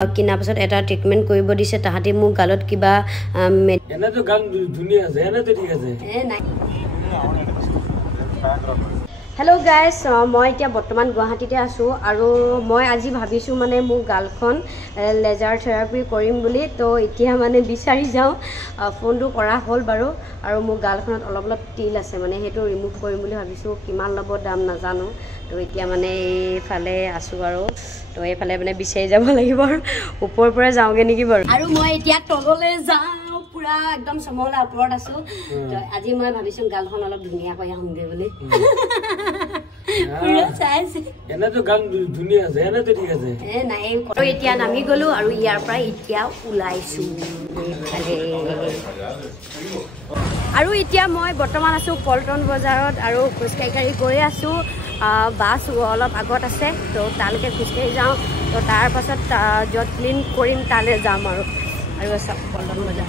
কিনা পাছত এটা ট্ৰিটমেণ্ট কৰিব দিছে তাহাঁতি মোক গালত কিবা এনেতো গান ধুনীয়া আছে এনেতো ঠিক আছে হেল্ল' গাইজ মই এতিয়া বৰ্তমান গুৱাহাটীতে আছোঁ আৰু মই আজি ভাবিছোঁ মানে মোৰ গালখন লেজাৰ থেৰাপি কৰিম বুলি তো এতিয়া মানে বিচাৰি যাওঁ ফোনটো কৰা হ'ল বাৰু আৰু মোৰ গালখনত অলপ অলপ তিল আছে মানে সেইটো ৰিমুভ কৰিম বুলি ভাবিছোঁ কিমান ল'ব দাম নাজানো তো এতিয়া মানে এইফালে আছোঁ আৰু তো এইফালে মানে বিচাৰি যাব লাগিব আৰু ওপৰৰ পৰা যাওঁগৈ নেকি বাৰু আৰু মই এতিয়া তললৈ যাওঁ পুৰা একদম চমহলা ওপৰত আছোঁ তো আজি মই ভাবিছোঁ গালখন অলপ ধুনীয়াকৈ আহোঁগৈ বুলি এনেতো গান ধুনীয়া আছে এনেতো ঠিক আছে নাই এতিয়া নামি গলো আৰু ইয়াৰ পৰা এতিয়া ওলাইছো আৰু এতিয়া মই বৰ্তমান আছো পল্টন বজাৰত আৰু খোজকাঢ়ি গৈ আছো বাছ অলপ আগত আছে তো তালৈকে খোজকাঢ়ি যাওঁ তো তাৰ পাছত য'ত ক্লিন কৰিম তালৈ যাম আৰু চব পল্টন বজাৰ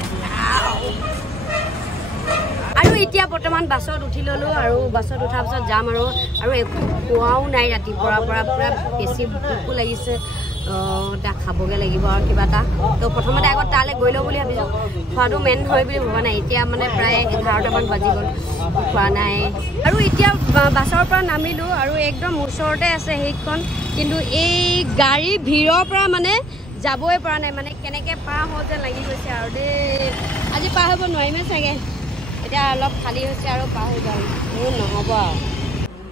আৰু এতিয়া বৰ্তমান বাছত উঠি ল'লোঁ আৰু বাছত উঠাৰ পাছত যাম আৰু একো খোৱাও নাই ৰাতিপুৱাৰ পৰা পুৰা বেছি ভোকো লাগিছে তাক খাবগৈ লাগিব আৰু কিবা এটা তো প্ৰথমতে আগত তালৈ গৈ লওঁ বুলি ভাবিছোঁ খোৱাটো মেইন হয় বুলি ভবা নাই এতিয়া মানে প্ৰায় 11টামান বাজি গ'ল খোৱা নাই আৰু এতিয়া বাছৰ পৰা নামিলোঁ আৰু একদম ওচৰতে আছে সেইখন কিন্তু এই গাড়ী ভিৰৰ পৰা মানে যাবই পৰা নাই মানে কেনেকৈ পাৰ হওঁ যেন লাগি গৈছে আৰু দেই আজি পাৰ হ'ব নোৱাৰিমেই চাগে এতিয়া অলপ খালী হৈছে আৰু পাৰ হৈ যাম মোৰ নহ'ব আৰু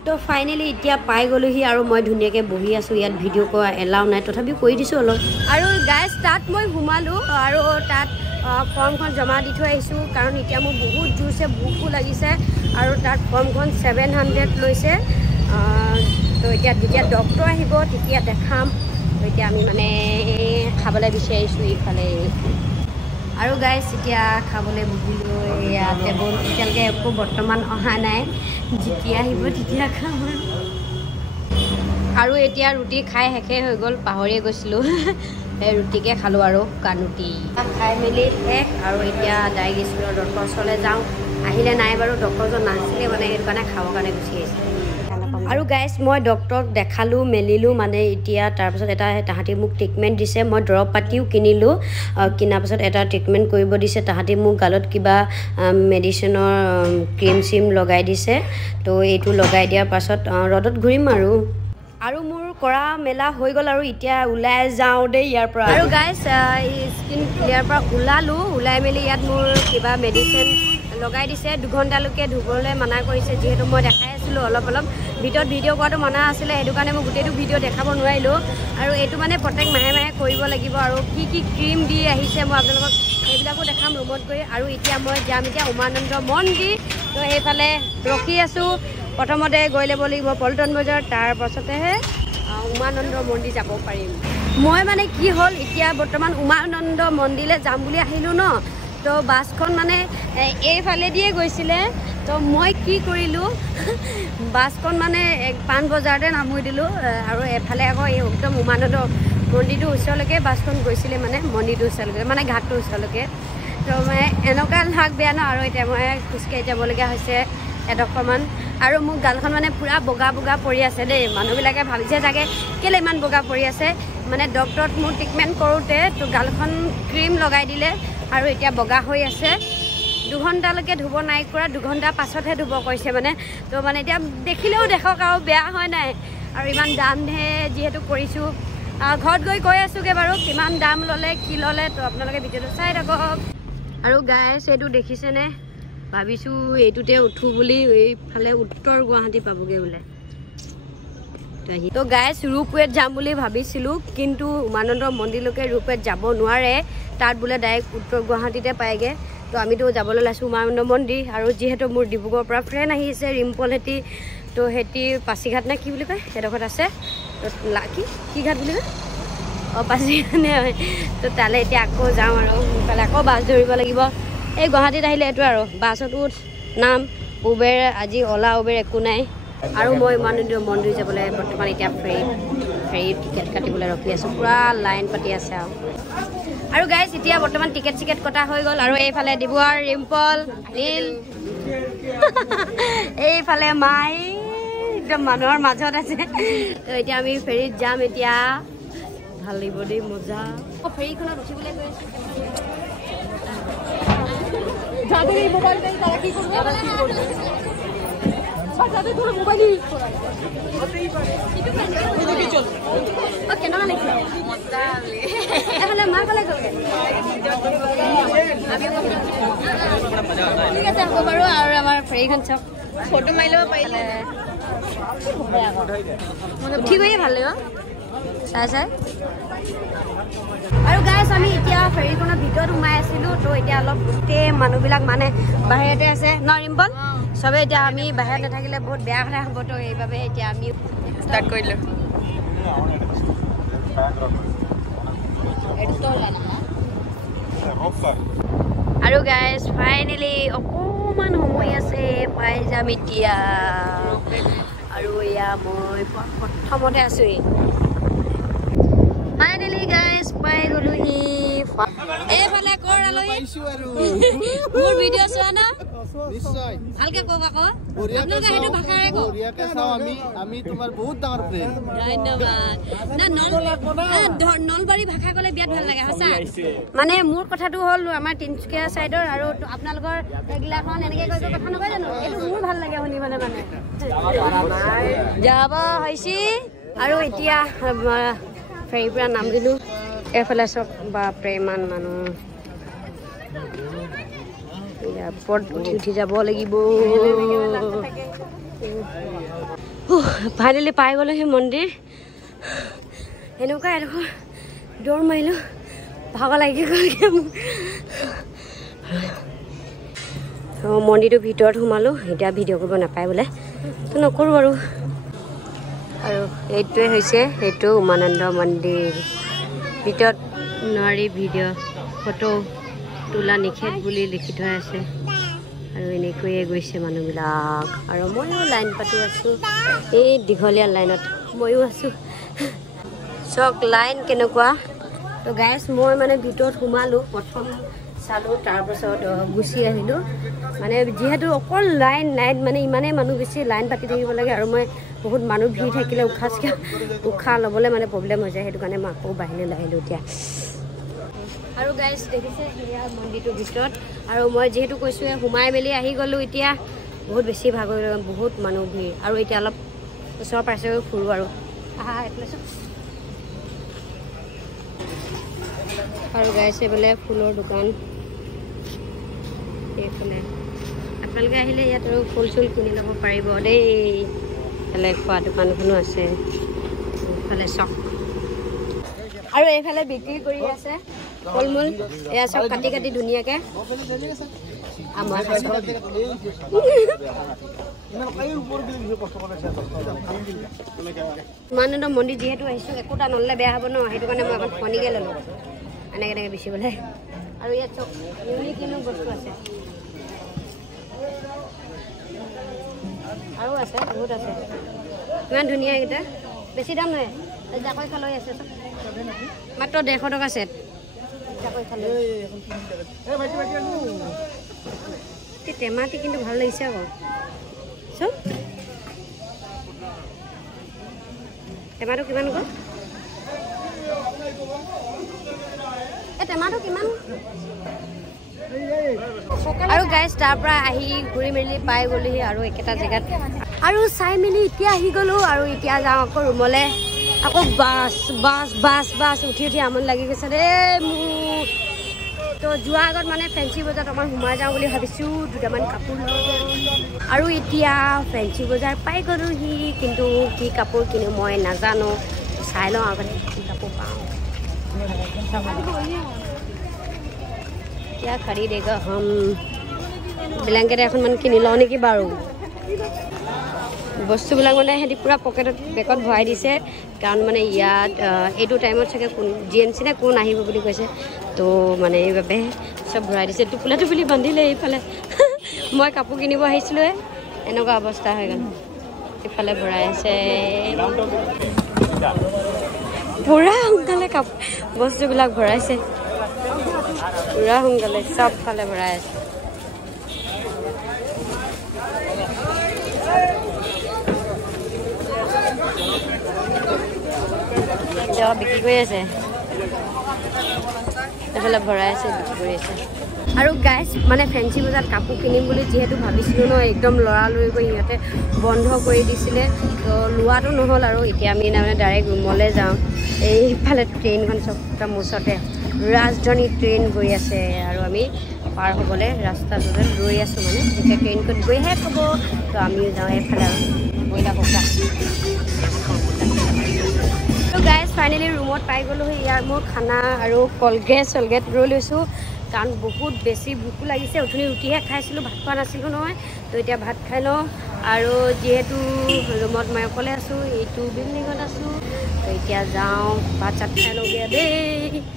তো ফাইনেলি এতিয়া পাই গ'লোহি আৰু মই ধুনীয়াকৈ বহি আছোঁ ইয়াত ভিডিঅ' কৰা এলাও নাই তথাপিও কৰি দিছোঁ অলপ আৰু গাইজ তাত মই সোমালোঁ আৰু তাত ফৰ্মখন জমা দি থৈ আহিছোঁ কাৰণ এতিয়া মোৰ বহুত জোৰছে ভোকো লাগিছে আৰু তাত ফৰ্মখন 700 লৈছে তো এতিয়া যেতিয়া ডক্তৰ আহিব তেতিয়া দেখাম এতিয়া আমি মানে খাবলৈ বিচাৰিছোঁ এইফালে আৰু গাইজ এতিয়া খাবলৈ বহিলোঁ এয়া টেবুল এতিয়ালৈকে একো বৰ্তমান অহা নাই যেতিয়া আহিব তেতিয়া খাম আৰু এতিয়া ৰুটি খাই শেষেই হৈ গ'ল পাহৰিয়ে গৈছিলোঁ এই ৰুটিকে খালোঁ আৰু কানুটি খাই মেলি শেষ আৰু এতিয়া ডাইৰেক্ট স্কুলৰ ডক্টৰৰ ওচৰলৈ যাওঁ আহিলে নাই বাৰু ডক্টৰজন নাছিলে মানে সেইটো কাৰণে খাবৰ কাৰণে গুচি আহিছে আৰু গাইজ মই ডক্টৰক দেখালোঁ মেলিলোঁ মানে এতিয়া তাৰপাছত এটা তাহাঁতি মোক ট্ৰিটমেণ্ট দিছে মই দৰৱ পাতিও কিনিলোঁ কিনাৰ পাছত এটা ট্ৰিটমেণ্ট কৰিব দিছে তাহাঁতি মোক গালত কিবা মেডিচিনৰ ক্ৰীম চিম লগাই দিছে তো এইটো লগাই দিয়াৰ পাছত ৰ'দত ঘূৰিম আৰু মোৰ কৰা মেলা হৈ গ'ল আৰু এতিয়া ওলাই যাওঁ দেই ইয়াৰ পৰা আৰু গাইজ স্কিন ইয়াৰ পৰা ওলাই মেলি ইয়াত মোৰ কিবা মেডিচিন লগাই দিছে 2 ঘণ্টালৈকে ধুবলৈ মানা কৰিছে যিহেতু মই দেখাই আছিলোঁ অলপ ভিতৰত ভিডিঅ' কৰাটো মনা আছিলে সেইটো কাৰণে মই গোটেইটো ভিডিঅ' দেখাব নোৱাৰিলোঁ আৰু এইটো মানে প্ৰত্যেক মাহে কৰিব লাগিব আৰু কি ক্ৰীম দি আহিছে মই আপোনালোকক সেইবিলাকো দেখাম ৰুমত গৈ আৰু এতিয়া মই যাম এতিয়া উমানন্দ মন্দিৰ তো সেইফালে ৰখি আছোঁ প্ৰথমতে গৈ ল'ব লাগিব পল্টন বজাৰ তাৰ পাছতেহে উমানন্দ মন্দিৰ যাব পাৰিম মই মানে কি হ'ল এতিয়া বৰ্তমান উমানন্দ মন্দিৰলৈ যাম বুলি আহিলোঁ ন তো বাছখন মানে এইফালে দিয়ে গৈছিলে তো মই কি কৰিলোঁ বাছখন মানে 5 বজাৰতে নামি দিলোঁ আৰু এফালে আকৌ এই একদম উমানন্দ মন্দিৰটোৰ ওচৰলৈকে বাছখন গৈছিলে মানে মন্দিৰটোৰ ওচৰলৈকে মানে ঘাটটোৰ ওচৰলৈকে তো মানে এনেকুৱা লাগ বেয়া ন আৰু এতিয়া মই খোজকাঢ়ি যাবলগীয়া হৈছে এডোখৰমান আৰু মোৰ গালখন মানে পুৰা বগা পৰি আছে দেই মানুহবিলাকে ভাবিছে চাগে কেলৈ ইমান বগা পৰি আছে মানে ডক্টৰত মোৰ ট্ৰিটমেণ্ট কৰোঁতে তো গালখন ক্ৰীম লগাই দিলে আৰু এতিয়া বগা হৈ আছে 2 ঘণ্টালৈকে ধুব নাই কৰা 2 ঘণ্টা পাছতহে ধুব কৈছে মানে তো মানে এতিয়া দেখিলেও দেখক আৰু বেয়া হয় নাই আৰু ইমান দামহে যিহেতু কৰিছোঁ ঘৰত গৈ কৈ আছোঁগৈ বাৰু কিমান দাম ল'লে কি ল'লে তো আপোনালোকে ভিডিঅ'টো চাই থাকক আৰু গাইজ এইটো দেখিছেনে ভাবিছোঁ এইটোতে উঠোঁ বুলি এইফালে উত্তৰ গুৱাহাটী পাবগৈ বোলে তো গাইজ ৰোপৱেত যাম বুলি ভাবিছিলোঁ কিন্তু উমানন্দ মন্দিৰলৈকে ৰোপৱেত যাব নোৱাৰে তাত বোলে ডাইৰেক্ট উত্তৰ গুৱাহাটীতে পায়গৈ তো আমিতো যাবলৈ ওলাইছোঁ উমানন্দ মন্দিৰ আৰু যিহেতু মোৰ ডিব্ৰুগড়ৰ পৰা ফ্ৰেণ্ড আহিছে ৰিম্পল হেতি তো হেতি পাচিঘাট নে কি বুলি কয় সেইডোখৰত আছে তো কি ঘাট বুলি কয় পাচিঘাটে হয় তো তালৈ এতিয়া আকৌ যাওঁ আৰু সোনকালে আকৌ বাছ ধৰিব লাগিব এই গুৱাহাটীত আহিলে এইটো আৰু বাছত নাম উবেৰ আজি অলা উবেৰ একো নাই আৰু মই উমানন্দ মন্দিৰ যাবলৈ বৰ্তমান এতিয়া ফেৰী টিকেট কাটিবলৈ ৰখি আছোঁ পুৰা লাইন পাতি আছে আৰু গাইজ এতিয়া বৰ্তমান টিকেট চিকেট কটা হৈ গ'ল আৰু এইফালে ডিব্ৰুগড় ৰিম্পল নীল এইফালে মাই একদম মানুহৰ মাজত আছে তো এতিয়া আমি ফেৰীত যাম এতিয়া ভাল লাগিব দেই মজা ফেৰীখনত উঠিবলৈ গৈ আছো যাদের এই মোবাইলটা তারা কি করবে যাদের ধরো মোবাইল ইউজ করা হতেই পারে এদিকে চল ও কেন লাগছে মজা হবে তাহলে মা কলে করবে ঠিক আছে হ'ব বাৰু আৰু আমাৰ ফেৰীখন চাওক ফটো মাৰি ল'ব পাৰিলে উঠি গৈয়ে ভাল লাগিব চাই চাই আৰু গাইছ আমি এতিয়া ফেৰীখনৰ ভিতৰত সোমাই আছিলোঁ তো এতিয়া অলপ গোটেই মানুহবিলাক মানে বাহিৰতে আছে ন ৰিম্পল চবে এতিয়া আমি বাহিৰত নাথাকিলে বহুত বেয়া কথা হ'ব তো এইবাবে এতিয়া আমি ষ্টাৰ্ট কৰিলোঁ আৰু গাইছ ফাইনেলি অকণমান সময় আছে পাই যাম এতিয়া আৰু এয়া মই প্ৰথমতে আছোঁ ফাইনেলি গাইছ পাই গ'লোহি এইফালে কৰ আলহী মোৰ ভিডিঅ' চোৱা না নিশ্চয় ভালকে কওক আকৌ আপোনালোকে সেইটো ভাষাৰে কওক বঢ়িয়াকে চাওঁ আমি তোমাৰ বহুত ডাঙৰ ফ্ৰেণ্ড ধন্যবাদ না নলবাৰী ভাষা ক'লে বিৰাট ভাল লাগে সঁচা মানে মোৰ কথাটো হ'ল আমাৰ তিনিচুকীয়া ছাইডৰ আৰু আপোনালোকৰ এগিলাখন এনেকৈ কৈ কথা নকয় জানো এইটো মোৰ ভাল লাগে শুনি মানে যাব হৈছে আৰু এতিয়া ফেৰীৰ পৰা নাম দিলোঁ এইফালে চব বাপৰে ইমান মানুহ এয়াৰপৰ্ট উঠি যাব লাগিব ফাইনেলি পাই গ'লোঁ সেই মন্দিৰ এনেকুৱা এডোখৰ দৌৰ মাৰিলোঁ ভাগৰ লাগি গ'লগৈ মোৰ মন্দিৰটোৰ ভিতৰত সোমালোঁ এতিয়া ভিডিঅ' কৰিব নাপায় বোলে তো নকৰোঁ বাৰু আৰু এইটোৱে হৈছে সেইটো উমানন্দ মন্দিৰ ভিতৰত নোৱাৰি ভিডিঅ' ফটো তোলা নিষেধ বুলি লিখি থোৱা আছে আৰু এনেকৈয়ে গৈছে মানুহবিলাক আৰু ময়ো লাইন পাতি আছোঁ এই দীঘলীয়া লাইনত ময়ো আছোঁ চক লাইন কেনেকুৱা তো গাইছ মই মানে ভিতৰত সোমালোঁ প্ৰথম চালোঁ তাৰপাছত গুচি আহিলোঁ মানে যিহেতু অকল লাইন মানে ইমানেই মানুহ বেছি লাইন পাতি থাকিব লাগে আৰু মই বহুত মানুহ ভিৰ থাকিলে উশাহ ল'বলৈ মানে প্ৰব্লেম হৈ যায় সেইটো কাৰণে মই আকৌ বাহিৰলৈ আহিলোঁ এতিয়া আৰু গাইছ দেখিছে সেয়া মন্দিৰটোৰ ভিতৰত আৰু মই যিহেতু কৈছোঁ সোমাই মেলি আহি গ'লোঁ এতিয়া বহুত বেছি ভাগৰ বহুত মানুহ ভিৰ আৰু এতিয়া অলপ ওচৰ পাইছে ফুৰোঁ আৰু আহা এইফালে আৰু গাইছে বোলে ফুলৰ দোকান এইফালে আপোনালোকে আহিলে ইয়াত আৰু ফুল চুল কিনি ল'ব পাৰিব দেই এইফালে খোৱা দোকানখনো আছে এইফালে চক আৰু এইফালে বিক্ৰী কৰি আছে ফল মূল এয়া চব কাটি কাটি ধুনীয়াকৈ আমাৰ উমানন্দ মন্দিৰ যিহেতু আহিছোঁ একোটা নল'লে বেয়া হ'ব ন সেইটো কাৰণে মই অকণ কণীকৈ ল'লোঁ এনেকৈ এনেকৈ বেচিবলৈ আৰু ইয়াত চব ইউনিক ইউনিক বস্তু আছে আৰু আছে বহুত আছে ইমান ধুনীয়া এইকেইটা বেছি দাম নহয় জাকৈ খালৈ আছে চব মাত্ৰ 150 টকা ছেট জাকৈ খালৈ টেমাটি কিন্তু ভাল লাগিছে আকৌ চব টেমাটো কিমান গ'ল এই টেমাটো কিমান আৰু গাইছ তাৰ পৰা আহি ঘূৰি মেলি পাই গ'লোহি আৰু একেটা জেগাত আৰু চাই মেলি এতিয়া আহি গ'লোঁ আৰু এতিয়া যাওঁ আকৌ ৰুমলৈ আকৌ বাছ উঠি আমনি লাগি গৈছে দেই মোৰ তো যোৱাৰ আগত মানে ফেঞ্চি বজাৰত অকণমান সোমাই যাওঁ বুলি ভাবিছোঁ দুটামান কাপোৰ লওঁ আৰু এতিয়া ফেঞ্চি বজাৰ পাই গ'লোহি কিন্তু কি কাপোৰ কিনো মই নাজানো চাই লওঁ আগতে কি কাপোৰ পাওঁ क्या खरीदेगा हम ब्लैंकेट एखनमान किनि लওঁ নেকি বাৰু বস্তুবিলাক মানে হেঁতি পুৰা পকেটত বেগত ভৰাই দিছে কাৰণ মানে ইয়াত এইটো টাইমত চাগে কোন জিএমচি নে কোন আহিব বুলি কৈছে তো মানে এইবাবে চব ভৰাই দিছে টোপোলি বান্ধিলে এইফালে মই কাপোৰ কিনিব আহিছিলোঁ এনেকুৱা অৱস্থা হৈ গ'ল এইফালে ভৰাই আছে পুৰা সোনকালে বস্তুবিলাক ভৰাইছে পুৰা সোনকালে চব ফালে ভৰাই আছে বিক্ৰী কৰি আছে এইফালে ভৰাই আছে বিক্ৰী কৰি আছে আৰু গাইজ মানে ফেঞ্চি বজাৰত কাপোৰ কিনিম বুলি যিহেতু ভাবিছিলোঁ ন একদম লৰালৰি কৰি সিহঁতে বন্ধ কৰি দিছিলে তো লোৱাটো নহ'ল আৰু এতিয়া আমি তাৰমানে ডাইৰেক্ট ৰুমলৈ যাওঁ এইফালে ট্ৰেইনখন চব মোৰ ওচৰতে ৰাজধানী ট্ৰেইন গৈ আছে আৰু আমি পাৰ হ'বলৈ ৰাস্তাটোতে ৰৈ আছোঁ মানে এতিয়া ট্ৰেইনখন গৈহে ক'ব তো আমিও যাওঁ এইফালে আৰু বইলা ককা তো গাইজ ফাইনেলি ৰুমত পাই গ'লোঁ ইয়াৰ মোৰ খানা আৰু কলগেট ৰৈ লৈছোঁ কাৰণ বহুত বেছি ভোকো লাগিছে উঠনি ৰুটিহে খাইছিলোঁ ভাত খোৱা নাছিলোঁ নহয় তো এতিয়া ভাত খাই লওঁ আৰু যিহেতু ৰুমত মই অকলে আছোঁ এইটো বিল্ডিঙত আছোঁ তো এতিয়া যাওঁ ভাত চাত খাই লওঁগৈ দেই